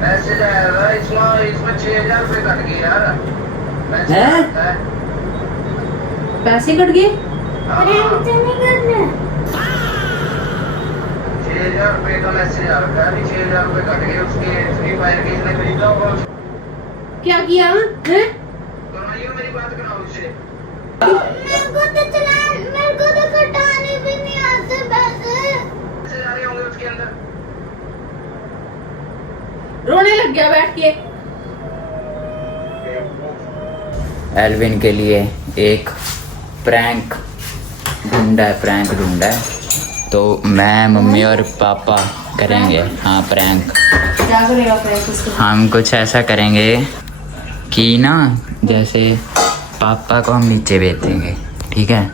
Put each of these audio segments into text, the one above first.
Message आया था इसमें 6,000 रुपये कट गए यार। हैं? पैसे कट गए? प्रैंक तो नहीं करना। 6,000 रुपये का मैसेज आ रखा है, अभी 6,000 रुपये कट गए उसके। फ्री फायर के इसने खरीदा होगा। क्या किया हैं? करवाइए, मेरी बात कराओ उससे। मेरे को तो कटाने भी नहीं आते पैसे। मैसेज आ रहे होंगे उसके अंदर। रोने लग गया बैठ के। एल्विन के लिए एक प्रैंक ढूंढा है तो मैं मम्मी और पापा करेंगे। हाँ प्रैंक। क्या करेगा प्रैंक उसके? हम कुछ ऐसा करेंगे कि ना जैसे पापा को हम नीचे भेज देंगे, ठीक है?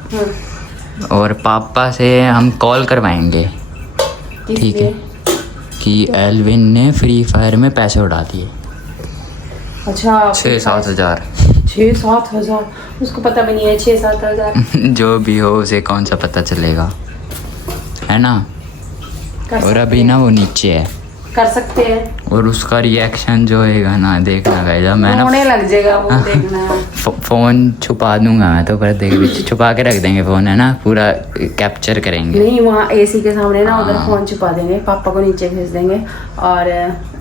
और पापा से हम कॉल करवाएंगे, ठीक है? कि एल्विन ने फ्री फायर में पैसे उड़ा दिए। अच्छा 6-7 हज़ार। 6-7 हजार? उसको पता भी नहीं है 6-7 हजार। जो भी हो उसे कौन सा पता चलेगा, है ना? कर और सकते अभी हैं। ना वो नीचे है कर सकते हैं। और उसका रिएक्शन जो होएगा ना देखना गाइस। मैं ना रोने लग जाएगा वो, देखना। फोन छुपा दूंगा मैं तो, पर्दे के पीछे छुपा के रख देंगे फोन, है ना? पूरा कैप्चर करेंगे। नहीं, वहाँ एसी के सामने ना उधर हाँ। फोन छुपा देंगे, पापा को नीचे भेज देंगे और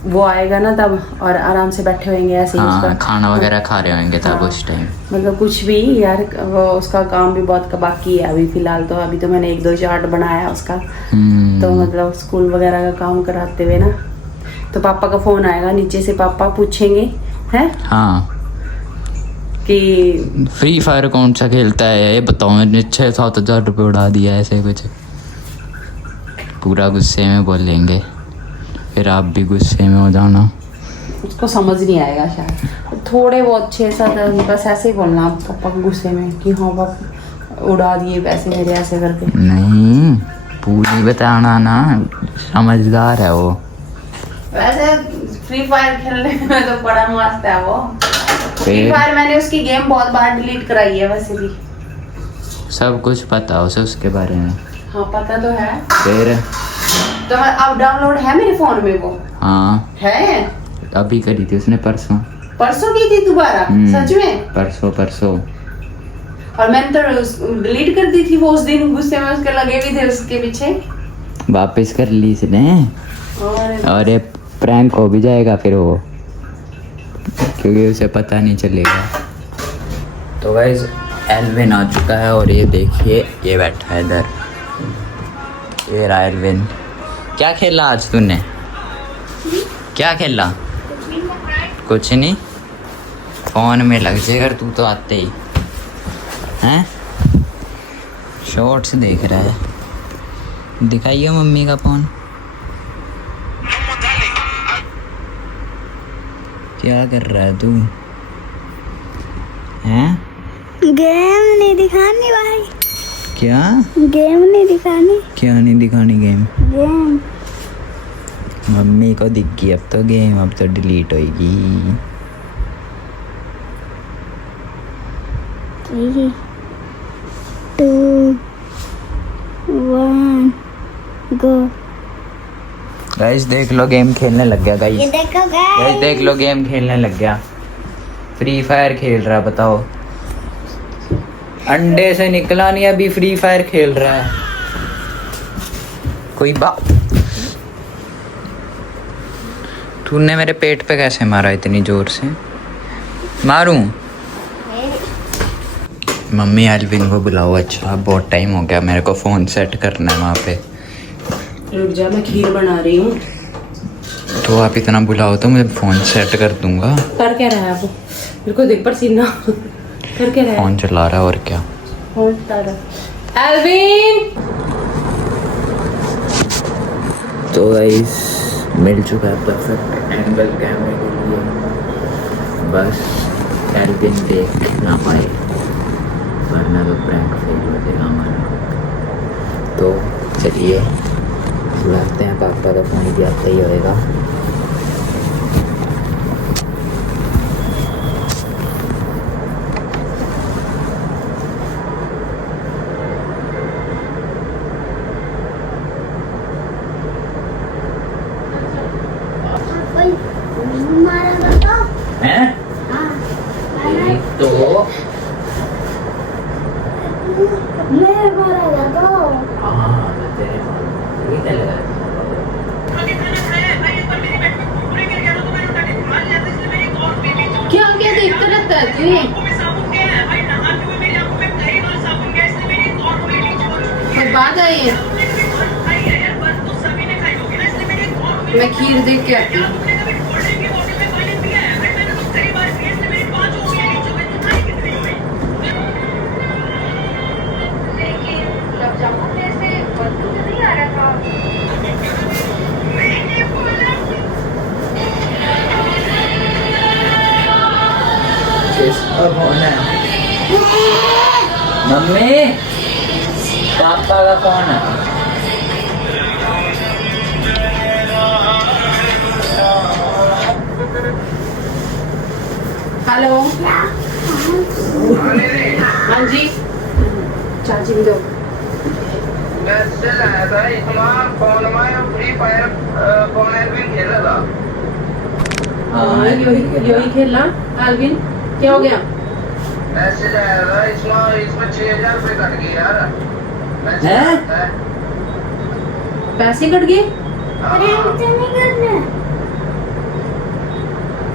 वो आएगा ना तब, और आराम से बैठे होंगे ऐसे ही हाँ उसका खाना वगैरह खा रहे होंगे तब हाँ। उस टाइम। मतलब कुछ भी यार, वो उसका काम भी बहुत बाकी है अभी फिलहाल तो। अभी तो मैंने 1-2 चार्ट बनाया उसका, तो मतलब स्कूल वगैरह का काम कराते हुए ना, तो पापा का फोन आएगा नीचे से, पापा पूछेंगे हैं हाँ कि फ्री फायर कौन सा खेलता है ये बताओ। मैंने 6-7 हज़ार रुपये उड़ा दिया ऐसे कुछ, पूरा गुस्से में बोलेंगे। फिर आप भी गुस्से में हो जाना। उसको समझ नहीं आएगा शायद, थोड़े बहुत 6-7 बस ऐसे ही बोलना पापा को गुस्से में कि हाँ पापा उड़ा दिए पैसे मेरे, ऐसे करके। नहीं पूरी बताना ना, समझदार है वो। वैसे फ्री फायर खेलने में तो बड़ा मस्त है वो। फ्री फिर? फायर मैंने उसकी गेम बहुत बार डिलीट कराई है वैसे भी। सब कुछ पता उसे उसके बारे में। हाँ पता तो है। फिर तो अब डाउनलोड है मेरे फोन में वो? हाँ है। अभी करी थी उसने परसों। परसों की थी दोबारा? सच में? परसों। और मैंने तो डिलीट कर दी थी वो उस दिन, गुस्से में उसके लगे भी थे उसके पीछे। वापस कर ली इसने। और ये प्रैंक हो भी जाएगा फिर वो, क्योंकि उसे पता नहीं चलेगा। तो गाइस एल्विन आ चुका है और ये देखिए ये बैठा है इधर, ये रहा एल्विन। क्या खेला आज तूने? क्या खेला? कुछ नहीं, फोन में लग जाएगा तू तो आते ही हैं। शॉर्ट्स देख रहा है, दिखाइए मम्मी का फोन। क्या कर रहा है तू? हैं? गेम नहीं दिखानी भाई। क्या गेम नहीं दिखानी। क्या नहीं दिखानी? गेम गेम मम्मी को दिख गई अब तो गेम, अब तो डिलीट होएगी। 3, 2, 1 गो। गाइस देख लो गेम खेलने लग गया। गाइस देखो गाइस देख लो गेम खेलने लग गया, फ्री फायर खेल रहा। बताओ, अंडे से निकला नहीं अभी फ्री फायर खेल रहा है। कोई बात, तूने मेरे पेट पे कैसे मारा इतनी जोर से? मारूं? मम्मी एल्विन को बुलाओ। अच्छा बहुत टाइम हो गया, मेरे को फ़ोन सेट करना है वहाँ पे। रुक जा, मैं खीर बना रही हूँ। तो आप इतना बुलाओ तो मैं फ़ोन सेट कर दूंगा। कर क्या रहा है वो? मेरे को देख पसीना कर क्या रहा है? फ़ोन चला रहा है और क्या। फोन चला रहा। एल्विन! तो गाइस मिल चुका है परफेक्ट एंगल कैमरे के लिए, बस एल्विन देख ना पाए वरना तो प्रैंक फेल हो जाएगा हमारा। तो चलिए बुलाते हैं पापा का फ़ोन भी आता ही होएगा। हैं? एक तो मैं मारा तो हाँ तो तेरे ये क्या लगा क्या क्या देखता रहता है तुझे? और बात आई है, मैं खीर देख के आती हूँ। किसका फोन है? मम्मी पापा का फोन है। हेलो, हाँ जी, चाची भी दो। मैसेज आया था इसमें फोन में फ्री फायर फोन एल्विन खेल रहा था। हाँ, यही खेलना। एल्विन क्या हो गया? मैसेज आया था इसमें 6000 रुपए कट गए यार। मैसेज हैं? आता है। पैसे कट गए? हाँ, प्रैंक तो नहीं करना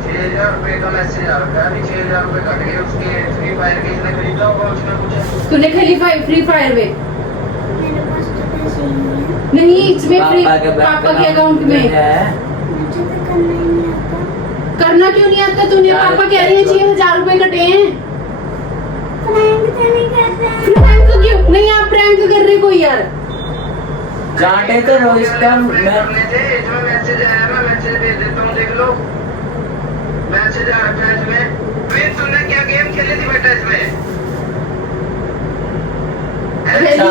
6000 रुपए का मैसेज आ रखा है। अभी 6000 रुपए कट गए उसके। फ्री फायर के इसने खरीदा होगा उसमें कुछ। तूने खेली फ्री फायर में? मेरे पास तो पैसे ही नहीं है नहीं, इसमें फ्री बैंक पापा के अकाउंट में। है। मुझे तो करना ही नहीं आता करना क्यों नहीं आता? तूने पापा कह रहे हैं 6000 रुपए कटे हैं। प्रैंक तो नहीं कर रहा प्रैंक क्यों नहीं? आप प्रैंक कर रहे कोई यार? जाने तो रोज का करने मैं थे। इसमें मैसेज आया, मैं मैसेज भेज देता हूँ, देख लो। मैसेज आ रखा है इसमें। फिर तुमने क्या गेम खेली थी बेटा इसमें? अच्छा।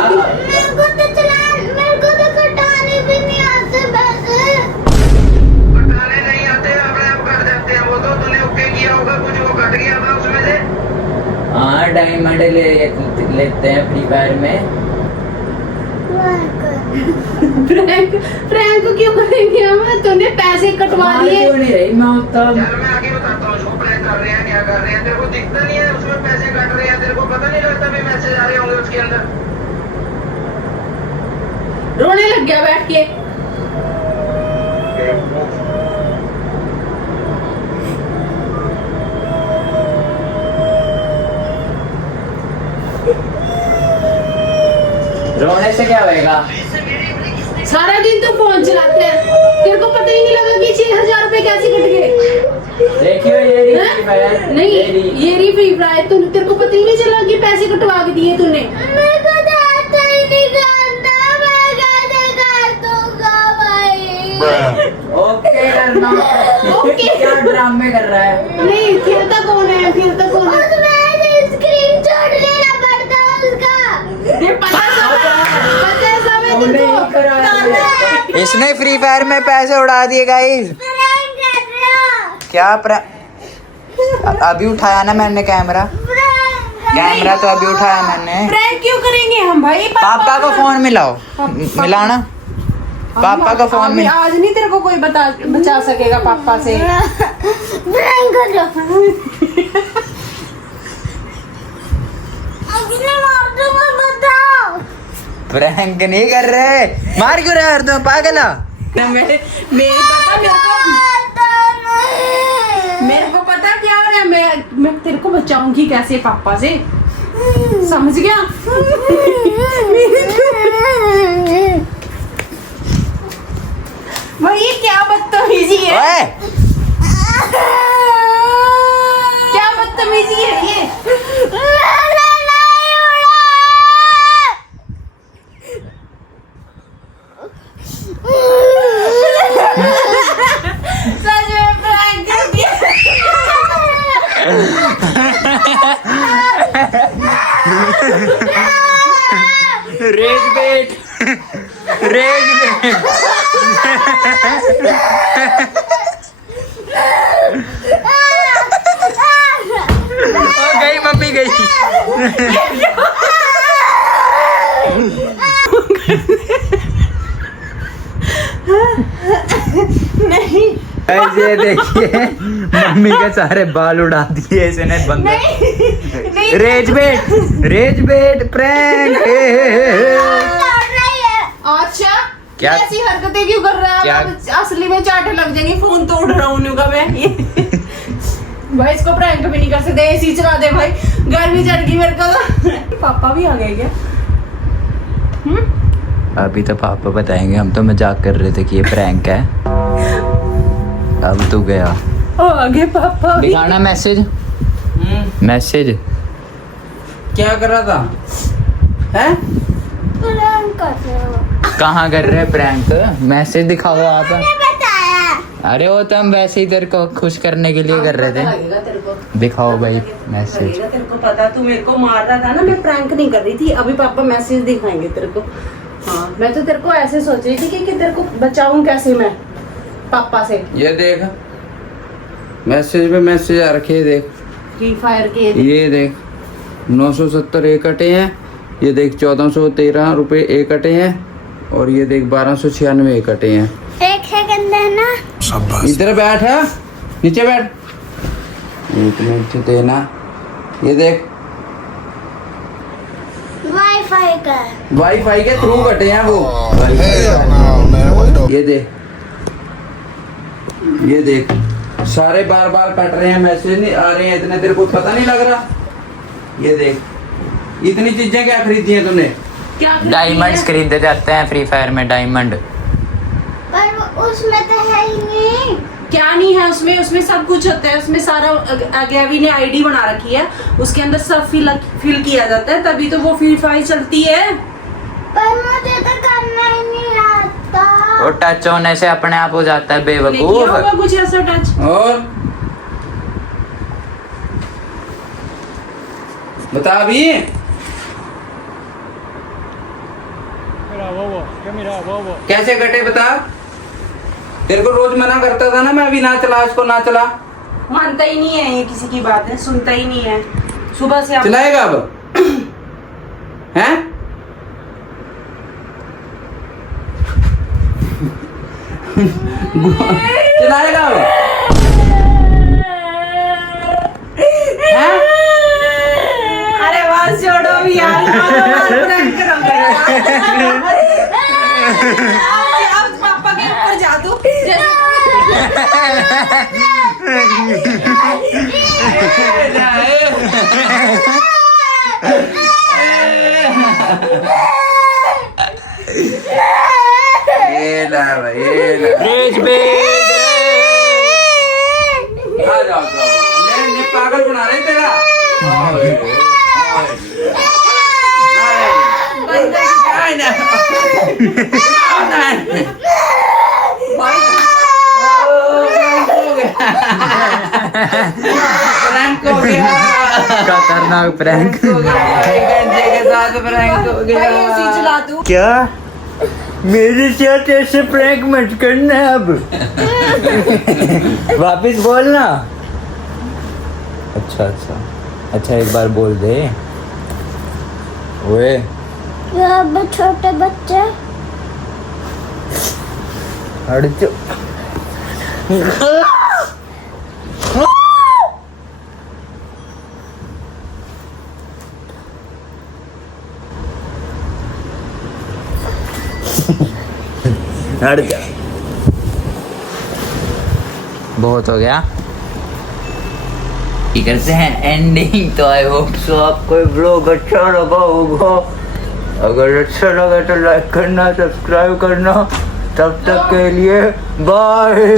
मेरे को तो कटाने भी नहीं आते पैसे कटाने नहीं आते, अपने आप कट जाते हैं। वो तो तूने ओके किया होगा, कुछ वो कट गया था उसमें से। हाँ डायमंड लेते हैं फ्री फायर में। प्रैंक क्यों करेंगे हम? तूने पैसे कटवा दिए। क्यों नहीं रही मैं तब यार मैं आगे बताता हूँ उसको प्रैंक कर रहे हैं क्या कर रहे हैं। तेरे को दिखता नहीं है उसमें पैसे कट रहे हैं? तेरे को पता नहीं लगता भी मैसेज आ रहे होंगे उसके अंदर? रोने लग गया बैठ के। रोने से क्या होएगा? सारा दिन तू फोन चलाते हैं, तेरे को पता ही नहीं लगा कि 6000 रुपए कैसे कट गए? देखियो ये रही हैं? Free fire. नहीं, ये रही फ्री फायर। तू तेरे को पता ही नहीं चला कि पैसे कटवा के दिए तूने। मेरे को तो आता ही नहीं करना मैं कैसे कर दूंगा भाई ओके करना। ओके। क्या ड्रामे कर रहा है? नहीं, खेलता कौन है? खेलता कौन है? उसमें स्क्रीनशॉट लेना पड़ता है उसका ये पता सब है हमने तेरे ही को। करा। इसने फ्री फायर में पैसे उड़ा दिए गाइस। प्रैंक कर रहा क्या अभी उठाया ना मैंने कैमरा। कैमरा तो अभी उठाया मैंने। प्रैंक क्यों करेंगे हम भाई? पापा को फोन मिलाओ। मिलाना पापा का फोन में। आज नहीं तेरे को कोई बचा सकेगा पापा से। प्रैंक कर रहा अगले मार दूंगा बताओ प्रैंक नहीं कर रहे। मार क्यों रहे तुम पागल? मेरे को पता क्या हो रहा है। मैं तेरे को बचाऊंगी कैसे पापा से, समझ गया? भाई क्या बदतमीजी है? ओए क्या बदतमीजी है ये? सच में प्रैंक कर दिया। रेज बेट रेज बेट। गई मम्मी गई। नहीं गाइस ये देखिए मम्मी के सारे बाल उड़ा दिए इसने बंदे। रेज बेट प्रैंक। अच्छा क्या? ऐसी हरकतें क्यों कर रहा है? क्या? असली में चाटे लग जाएंगे, फोन तोड़ रहा हूँ का मैं। भाई इसको प्रैंक भी नहीं कर सकते, एसी चला दे भाई, गर्मी चढ़ गई मेरे को। पापा भी आ गए क्या? अभी तो पापा बताएंगे, हम तो मजाक कर रहे थे कि ये प्रैंक है। अब तो गया। ओ आगे पापा भी। दिखाना मैसेज। मैसेज क्या कर रहा था? हैं? कहाँ कर रहे हैं प्रैंक? मैसेज दिखाओ आप। बताया। अरे वो तो हम वैसे ही तेरे को खुश करने के लिए कर रहे थे। लगेगा तेरे को, दिखाओ भाई मैसेज। लगेगा तेरे को पता, तू मेरे को मार रहा था ना, मैं प्रैंक नहीं कर रही थी। अभी पापा मैसेज दिखाएंगे तेरे को। हाँ मैं तो तेरे को ऐसे सोच रही थी कि तेरे को बचाऊं कैसे मैं पापा से। ये देख मैसेज पे मैसेज आ रखे, देख फ्री फायर के। ये देख 970 एक कटे हैं, ये देख 1413 रुपए एक कटे हैं, और ये देख 1296 एक कटे हैं। एक सेकंड देना। इधर बैठ है, नीचे बैठ, एक मिनट देना। ये देख वाईफाई के थ्रू कटे हैं वो। ये देख सारे बार बार कट रहे हैं, मैसेज नहीं आ रहे हैं इतने, तेरे को पता नहीं लग रहा? ये देख इतनी चीजें क्या खरीदी हैं तूने? डायमंड्स खरीदे जाते हैं फ्री फायर में, डायमंड। पर उसमें तो है ही नहीं। क्या नहीं है उसमें? उसमें सब कुछ होता है, उसमें सारा। अगेवी ने आईडी बना रखी है, उसके अंदर सब फिल किया जाता है, तभी तो वो फ्री फायर चलती है। पर मुझे तो करना ही नहीं आता। वो टच होने से अपने आप हो जाता है किया बेवकूफ। होगा कुछ ऐसा टच। और बता अभी। कैसे कटे बता? तेरे को रोज मना करता था ना मैं, अभी ना चला इसको, ना चला। मानता ही नहीं है ये, किसी की बात है सुनता ही नहीं है। सुबह से चलाएगा अब? हैं? चलाएगा अब? हैं? अरे बस छोड़ो भी यार, प्रैंक करोगे। अब पापा के ऊपर जा तू। ये ला भाई, ये ला। रेज बेट। आ जाओ, मैं पागल बना रहे तेरा। प्रैंक हो गया, खतरनाक प्रैंक हो गया, एक घंटे के साथ प्रैंक हो गया। चला तू। क्या? मेरे साथ ऐसे प्रैंक मत करना अब। वापिस बोलना। अच्छा एक बार बोल दे। ओए अब छोटे बच्चे हट जा। हट जा। बहुत हो गया, करते हैं एंडिंग। तो आई होप सो आपको व्लॉग अच्छा लगा होगा। अगर अच्छा लगा तो लाइक करना, सब्सक्राइब करना। तब तक के लिए बाय।